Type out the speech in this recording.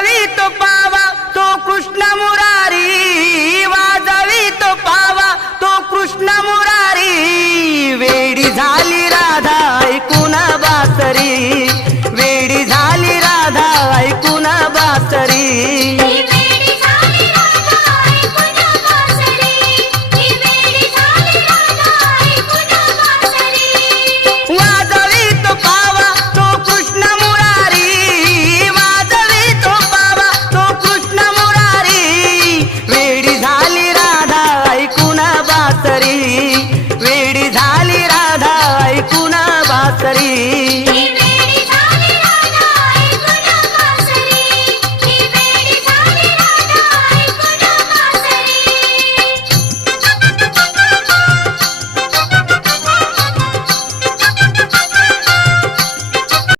वाजवी तो पावा तो कृष्ण मुरारी, वाजवी तो पावा तो कृष्ण मुरारी, वेडी झाली राधा ऐकून बासरी.